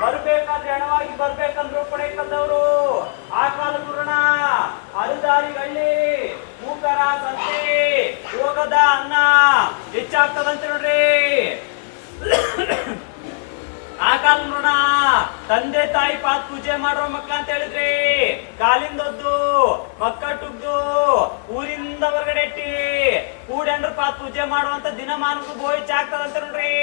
ಬರ್ಬೇಕಾದ್ರೆ ಹಣವಾಗಿ ಬರ್ಬೇಕಂದ್ರು ಪಡೆಕಂದವರು ಆ ಕಾಲ ಗುರುಣ ಹರಿದಾರಿಗಳ್ಳಿ ಮೂಕರ ಸಂತೆ, ಹೋಗದ ಅನ್ನ ಹೆಚ್ಚಾಗ್ತದಂತೆ ನೋಡ್ರಿ. ಆ ಕಾಲ ನೋಡ ತಂದೆ ತಾಯಿ ಪಾತ್ ಪೂಜೆ ಮಾಡೋ ಮಕ್ಕ ಅಂತ ಹೇಳಿದ್ರಿ. ಕಾಲಿಂದದ್ದು, ಮಕ್ಕಟ್ಟುಗ್ದು, ಊರಿಂದ ಹೊರಗಡೆ ಇಟ್ಟಿ ಕೂಡ ಪಾತ್ ಪೂಜೆ ಮಾಡುವಂತ ದಿನಮಾನಕ್ಕೂ ಬೋಯ್ ನೋಡ್ರಿ.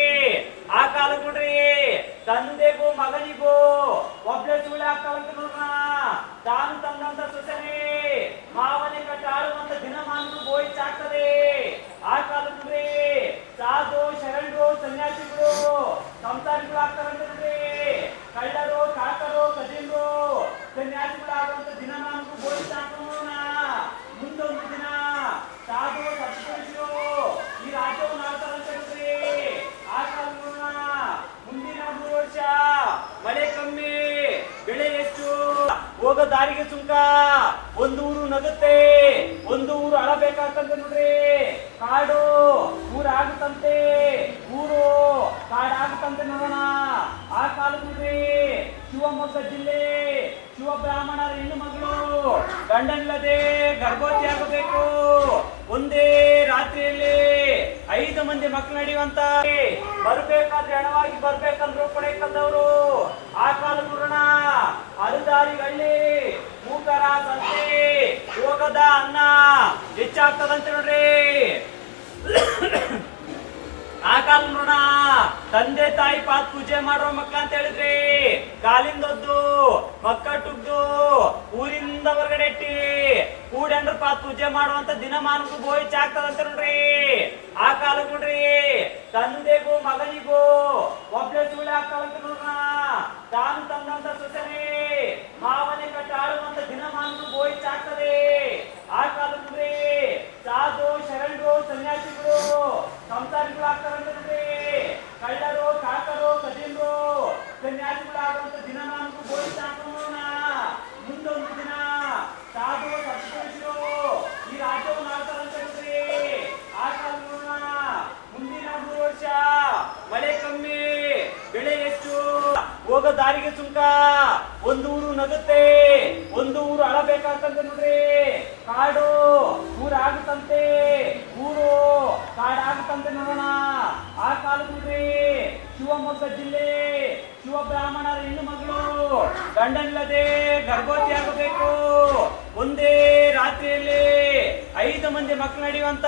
ಸುಂಕ ಒಂದು ಊರು ನಗುತ್ತೆ, ಒಂದು ಊರು ಅಳಬೇಕಾಗ್ತಂತೆ ನೋಡ್ರಿ. ಕಾಡು ಊರಾಗುತ್ತಂತೆ, ಊರು ಕಾಡಾಗುತ್ತಂತೆ ನೋಡೋಣ. ಆ ಕಾಲ ನೋಡ್ರಿ, ಶಿವಮೊಗ್ಗ ಜಿಲ್ಲೆ, ಶಿವ ಬ್ರಾಹ್ಮಣರ ಹೆಣ್ಣು ಮಗಳು, ಗಂಡನಿಲ್ಲದೆ ಗರ್ಭವತಿ ಆಗಬೇಕು. ಒಂದೇ ರಾತ್ರಿಯಲ್ಲಿ ಐದು ಮಂದಿ ಮಕ್ಕಳು ನಡೆಯುವಂತ, ಬರ್ಬೇಕಾದ್ರೆ ಹಣವಾಗಿ ಬರ್ಬೇಕಂದ್ರು ಪಡೆಕಂದವರು ಆ ಕಾಲ ಗುರುಣ ಹರಿದಾರಿಗಳ್ಳಿ ಮೂಕರ ಸಂತೆ ಹೋಗದ ಅನ್ನ ಹೆಚ್ಚಾಗ್ತದಂತೆ ನೋಡ್ರಿ. ಆ ಕಾಲ ನೋಡ ತಂದೆ ತಾಯಿ ಪಾತ್ ಪೂಜೆ ಮಾಡೋ ಮಕ್ಕ ಅಂತ ಹೇಳಿದ್ರಿ. ಕಾಲಿಂದದ್ದು, ಮಕ್ಕಟ್ಟುಗ್ದು, ಊರಿಂದ ಹೊರಗಡೆ ಇಟ್ಟಿ ಕೂಡಂಡ್ರ ಪಾತ್ ಪೂಜೆ ಮಾಡುವಂತ ದಿನಮಾನಕ್ಕೂ ಬೋಯ್ ಚಾಕ್ತದಂತ ನೋಡ್ರಿ. ಆ ಕಾಲ ನೋಡ್ರಿ, ತಂದೆಗೂ ಮಗನಿಗೂ ದಾರಿಗೆ ಸುಂಕ. ಒಂದು ಊರು ನಗುತ್ತೆ, ಒಂದು ಊರು ಅಳಬೇಕಾಗ್ತಂತೆ ನೋಡ್ರಿ. ಕಾಡು, ಊರಾಗುತ್ತಂತೆ, ಊರು ಕಾಡಾಗುತ್ತಂತೆ ನೋಡೋಣ. ಆ ಕಾಲ ನೋಡ್ರಿ, ಶಿವಮೊಗ್ಗ ಜಿಲ್ಲೆ ಶಿವ ಬ್ರಾಹ್ಮಣರ ಹೆಣ್ಣು ಮಗಳು, ಗಂಡನಿಲ್ಲದೆ ಗರ್ಭವತಿ ಆಗಬೇಕು. ಒಂದೇ ರಾತ್ರಿಯಲ್ಲಿ ಐದು ಮಂದಿ ಮಕ್ಕಳು ನಡೆಯುವಂತ